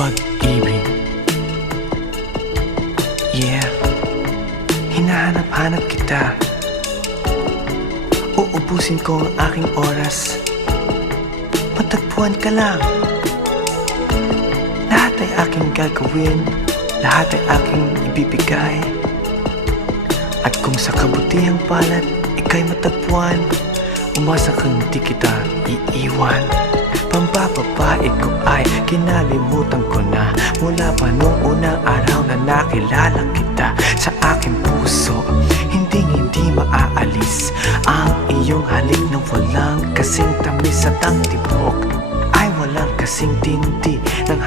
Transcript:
pag-ibig. Yeah, hinahanap-hanap kita. Uubusin ko ang aking oras. Matagpuan ka lang. Lahat ay aking gagawin, lahat ay aking ibibigay. At kung sa kabutihang palad ika'y matagpuan, umasa kang di kita iiwan. Pambababait ko ay kinalimutan ko na, mula pa noong unang araw na nakilala kita. Sa aking puso, hindi maaalis ang iyong halik na walang kasing tamis at ang tibok ay walang kasing tindi ng